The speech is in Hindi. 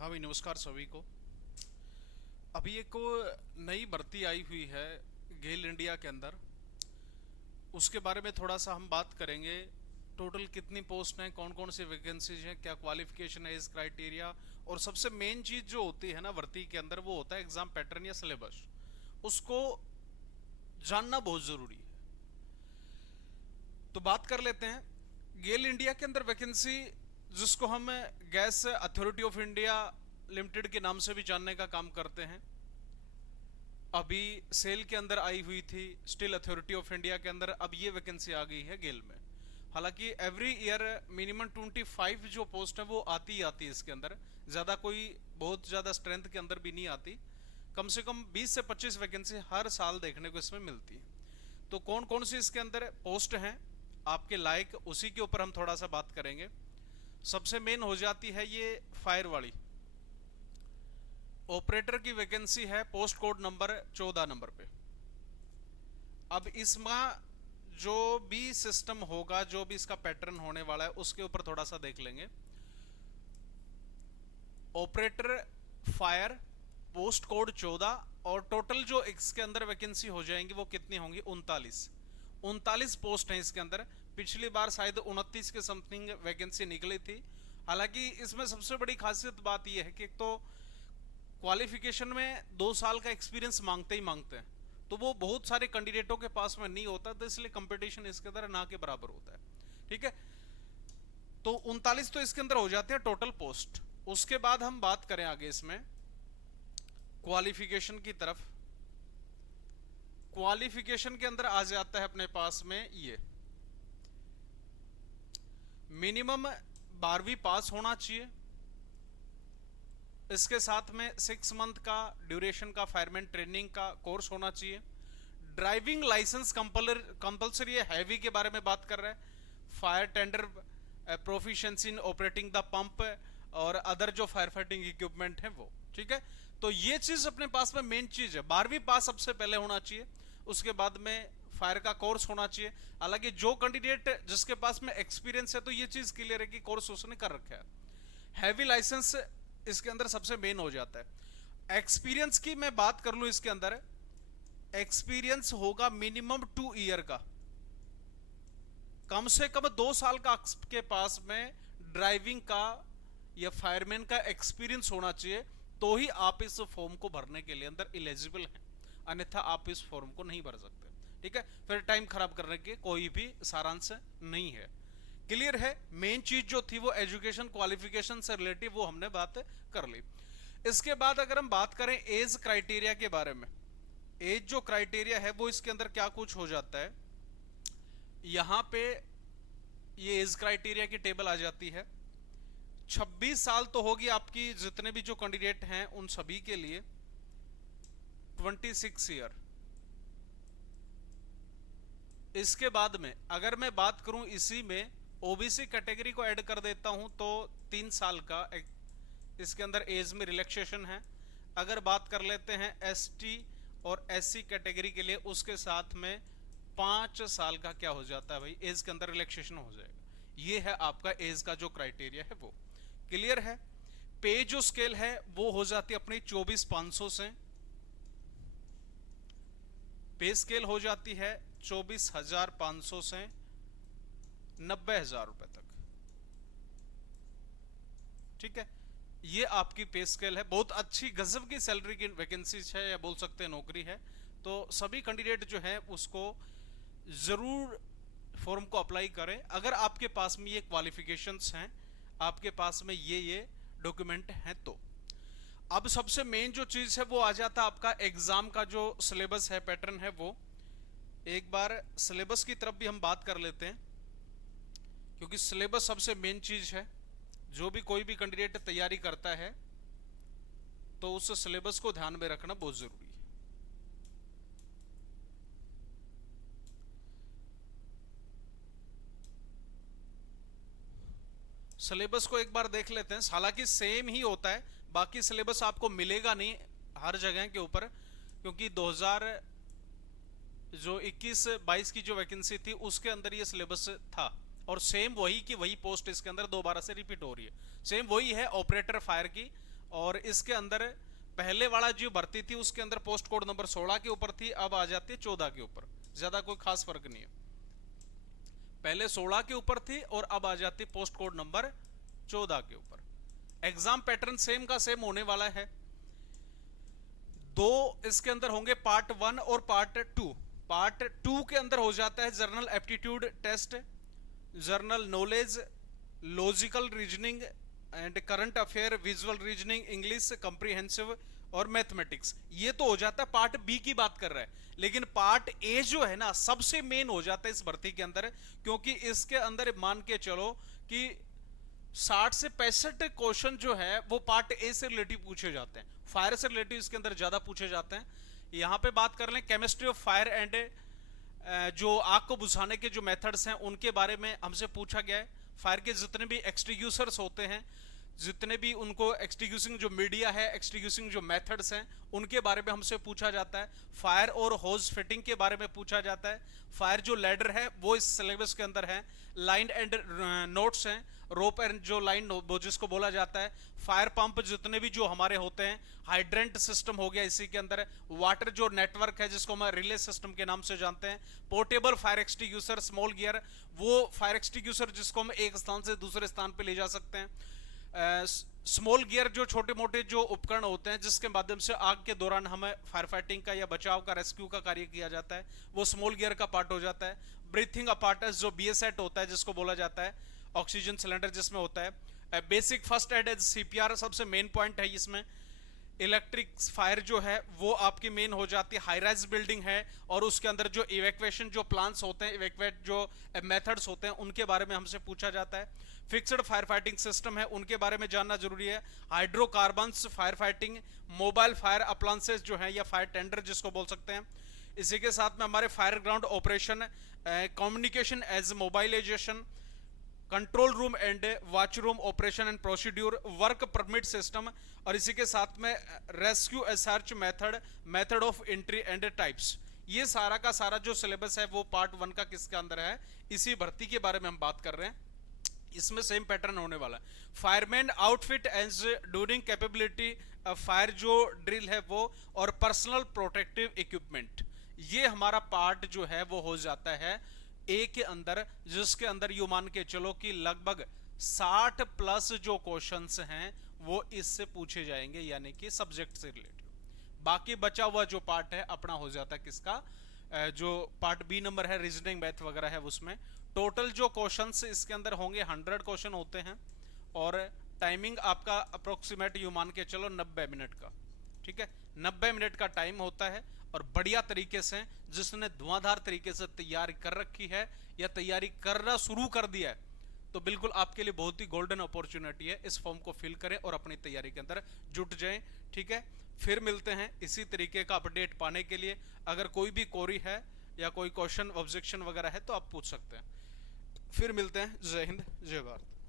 हाँ भाई, नमस्कार सभी को। अभी एक नई भर्ती आई हुई है गेल इंडिया के अंदर। उसके बारे में थोड़ा सा हम बात करेंगे। टोटल कितनी पोस्ट हैं, कौन कौन सी वैकेंसीज हैं, क्या क्वालिफिकेशन है, इस क्राइटेरिया। और सबसे मेन चीज जो होती है ना भर्ती के अंदर, वो होता है एग्जाम पैटर्न या सिलेबस। उसको जानना बहुत जरूरी है। तो बात कर लेते हैं गेल इंडिया के अंदर वैकेंसी, जिसको हम gas authority of India limited के नाम से भी जानने का काम करते हैं। अभी सेल के अंदर आई हुई थी, स्टील अथॉरिटी ऑफ इंडिया के अंदर अब ये वैकेंसी आ गई है गेल में। हालांकि एवरी ईयर मिनिमम 25 जो पोस्ट है वो आती ही आती है इसके अंदर। ज्यादा कोई बहुत ज्यादा स्ट्रेंथ के अंदर भी नहीं आती। कम से कम 20 से 25 वैकेंसी हर साल देखने को इसमें मिलती है। तो कौन कौन सी इसके अंदर पोस्ट हैं आपके लायक, उसी के ऊपर हम थोड़ा सा बात करेंगे। सबसे मेन हो जाती है ये फायर वाली। ऑपरेटर की वैकेंसी है पोस्ट कोड नंबर 14 नंबर पे। अब इसमें जो भी सिस्टम होगा, जो भी इसका पैटर्न होने वाला है, उसके ऊपर थोड़ा सा देख लेंगे। ऑपरेटर फायर पोस्ट कोड 14, और टोटल जो इसके अंदर वैकेंसी हो जाएंगी वो कितनी होंगी? 39 पोस्ट हैं इसके अंदर। पिछली बार शायद 29 के समथिंग वैकेंसी निकली थी। हालांकि इसमें सबसे बड़ी खासियत बात यह है कि एक तो क्वालिफिकेशन में 2 साल का एक्सपीरियंस मांगते ही मांगते हैं, तो वो बहुत सारे कैंडिडेटों के पास में नहीं होता, तो इसलिए कंपटीशन इसके अंदर ना के बराबर होता है। ठीक है, तो 39 तो इसके अंदर हो जाते हैं टोटल पोस्ट। उसके बाद हम बात करें आगे इसमें क्वालिफिकेशन की तरफ। क्वालिफिकेशन के अंदर आ जाता है अपने पास में ये मिनिमम 12वीं पास होना चाहिए। इसके साथ में 6 मंथ का ड्यूरेशन का फायरमैन ट्रेनिंग का कोर्स होना चाहिए। ड्राइविंग लाइसेंस कंपलसरी है। हैवी के बारे में बात कर रहे हैं। Fire tender proficiency in operating the pump और अदर जो फायर फाइटिंग इक्विपमेंट है वो। ठीक है, तो ये चीज अपने पास में मेन चीज है। 12वीं पास सबसे पहले होना चाहिए, उसके बाद में फायर का कोर्स होना चाहिए। हालांकि जो कैंडिडेट जिसके पास में एक्सपीरियंस है तो ये चीज क्लियर है कि कोर्स उसने कर रखा है। हैवी लाइसेंस इसके अंदर सबसे मेन हो जाता है। एक्सपीरियंस की मैं बात कर लूं, इसके अंदर एक्सपीरियंस होगा मिनिमम 2 ईयर का। कम से कम 2 साल का आपके पास में ड्राइविंग का या फायरमैन का एक्सपीरियंस होना चाहिए, तो ही आप इस फॉर्म को भरने के लिए अंदर इलिजिबल हैं। अन्यथा आप इस फॉर्म को नहीं भर सकते। ठीक है, फिर टाइम खराब करने के कोई भी सारांश नहीं है। क्लियर है? मेन चीज जो थी वो एजुकेशन क्वालिफिकेशन से रिलेटिव, वो हमने बात कर ली। इसके बाद अगर हम बात करें एज क्राइटेरिया के बारे में, एज जो क्राइटेरिया है वो इसके अंदर क्या कुछ हो जाता है। यहां पे ये एज क्राइटेरिया की टेबल आ जाती है। 26 साल तो होगी आपकी, जितने भी जो कैंडिडेट हैं उन सभी के लिए 26 ईयर। इसके बाद में अगर मैं बात करूं इसी में ओबीसी कैटेगरी को ऐड कर देता हूं तो 3 साल का इसके अंदर एज में रिलैक्सेशन है। अगर बात कर लेते हैं एसटी और एससी कैटेगरी के लिए, उसके साथ में 5 साल का क्या हो जाता है भाई, एज के अंदर रिलैक्सेशन हो जाएगा। ये है आपका एज का जो क्राइटेरिया है वो। क्लियर है? पे जो स्केल है वो हो जाती है अपनी 24,500 से। पे स्केल हो जाती है 24,500 से 90,000 रुपए तक। ठीक है, ये आपकी पे स्केल है। बहुत अच्छी गजब की सैलरी की वैकेंसी है, या बोल सकते हैं नौकरी है। तो सभी कैंडिडेट जो है उसको जरूर फॉर्म को अप्लाई करें, अगर आपके पास में ये क्वालिफिकेशंस हैं, आपके पास में ये डॉक्यूमेंट हैं तो। अब सबसे मेन जो चीज है वो आ जाता है आपका एग्जाम का जो सिलेबस है, पैटर्न है वो। एक बार सिलेबस की तरफ भी हम बात कर लेते हैं, क्योंकि सिलेबस सबसे मेन चीज है। जो भी कोई भी कैंडिडेट तैयारी करता है तो उस सिलेबस को ध्यान में रखना बहुत जरूरी है। सिलेबस को एक बार देख लेते हैं। हालांकि सेम ही होता है, बाकी सिलेबस आपको मिलेगा नहीं हर जगह के ऊपर, क्योंकि 2000 जो 21-22 की जो वैकेंसी थी उसके अंदर ये सिलेबस था, और सेम वही की वही पोस्ट इसके अंदर दोबारा से रिपीट हो रही है। सेम वही है ऑपरेटर फायर की, और इसके अंदर पहले वाला जो भर्ती थी उसके अंदर पोस्ट कोड नंबर 16 के ऊपर थी, अब आ जाती है 14 के ऊपर। ज्यादा कोई खास फर्क नहीं है, पहले 16 के ऊपर थी और अब आ जाती पोस्ट कोड नंबर 14 के ऊपर। एग्जाम पैटर्न सेम का सेम होने वाला है। दो इसके अंदर होंगे, पार्ट 1 और पार्ट 2। पार्ट 2 के अंदर हो जाता है general aptitude test, general knowledge, logical reasoning and current affair, visual reasoning, English comprehensive और मैथमेटिक्स। ये तो हो जाता है, पार्ट बी की बात कर रहा है। लेकिन पार्ट ए जो है ना, सबसे मेन हो जाता है इस भर्ती के अंदर, क्योंकि इसके अंदर मान के चलो कि 60 से 65 क्वेश्चन जो है वो पार्ट ए से रिलेटिव पूछे जाते हैं। फायर से रिलेटिव इसके अंदर ज्यादा पूछे जाते हैं। यहां पे बात कर लें केमिस्ट्री ऑफ फायर एंड जो आग को बुझाने के जो मेथड्स हैं उनके बारे में हमसे पूछा गया है। फायर के जितने भी एक्सटिंग्विशर्स होते हैं, जितने भी उनको एक्सटिंग्विशिंग जो मीडिया है, एक्सटिंग्विशिंग जो मेथड्स हैं, उनके बारे में हमसे पूछा जाता है। फायर और होज फिटिंग के बारे में पूछा जाता है। फायर जो लैडर है वो इस सिलेबस के अंदर है। लाइन एंड नोट्स हैं, रोप एंड जो लाइन वो जिसको बोला जाता है। फायर पंप जितने भी जो हमारे होते हैं, हाइड्रेंट सिस्टम हो गया इसी के अंदर। वाटर जो नेटवर्क है जिसको हम रिले सिस्टम के नाम से जानते हैं। Portable fire extinguisher, small gear, वो फायर एक्सटिंग्विशर जिसको हम एक स्थान से दूसरे स्थान पे ले जा सकते हैं। स्मॉल गियर जो छोटे मोटे जो उपकरण होते हैं जिसके माध्यम से आग के दौरान हमें फायर फाइटिंग का या बचाव का, रेस्क्यू का कार्य किया जाता है, वो स्मॉल गियर का पार्ट हो जाता है। ब्रीथिंग अपार्टस जो बीएसएट होता है जिसको बोला जाता है, ऑक्सीजन सिलेंडर जिसमें होता है। Basic first aid as CPR सबसे मेन पॉइंट है इसमें। इलेक्ट्रिक फायर जो है वो आपकी मेन हो जाती है। हाई राइज बिल्डिंग है और उसके अंदर जो इवैक्यूएशन जो प्लान्स होते हैं, इवैक्यूएट जो मेथड्स होते हैं, उनके बारे में हमसे पूछा जाता है। फिक्स्ड फायर फाइटिंग सिस्टम है, उनके बारे में जानना जरूरी है। Hydrocarbons fire fighting, mobile fire appliances जो है या फायर टेंडर जिसको बोल सकते हैं। इसी के साथ में हमारे fire ground operation, communication as mobilization, control room and watch room operation and procedure, work permit system, और इसी के साथ में rescue search method, method of entry and types. ये सारा का सारा जो सिलेबस है वो पार्ट 1 का किसके अंदर है, इसी भर्ती के बारे में हम बात कर रहे हैं। इसमें सेम पैटर्न होने वाला है। Fireman outfit as during capability fire जो ड्रिल है वो, और पर्सनल प्रोटेक्टिव इक्विपमेंट, ये हमारा पार्ट जो है वो हो जाता है ए के अंदर, जिसके अंदर यू मान के चलो कि लगभग 60 प्लस जो क्वेश्चंस हैं वो इससे पूछे जाएंगे, यानी कि सब्जेक्ट से रिलेटेड। बाकी बचा हुआ जो पार्ट है अपना हो जाता है किसका, जो पार्ट बी नंबर है रीजनिंग मैथ वगैरह है, उसमें टोटल जो क्वेश्चंस इसके अंदर होंगे 100 क्वेश्चन होते हैं, और टाइमिंग आपका अप्रोक्सीमेट यू मान के चलो 90 मिनट का। ठीक है, 90 मिनट का टाइम होता है, और बढ़िया तरीके से जिसने धुआंधार तरीके से तैयारी कर रखी है या तैयारी करना शुरू कर दिया है, तो बिल्कुल आपके लिए बहुत ही गोल्डन अपॉर्चुनिटी है। इस फॉर्म को फिल करें और अपनी तैयारी के अंदर जुट जाएं। ठीक है, फिर मिलते हैं इसी तरीके का अपडेट पाने के लिए। अगर कोई भी क्वेरी है या कोई क्वेश्चन ऑब्जेक्शन वगैरह है तो आप पूछ सकते हैं। फिर मिलते हैं। जय हिंद, जय भारत।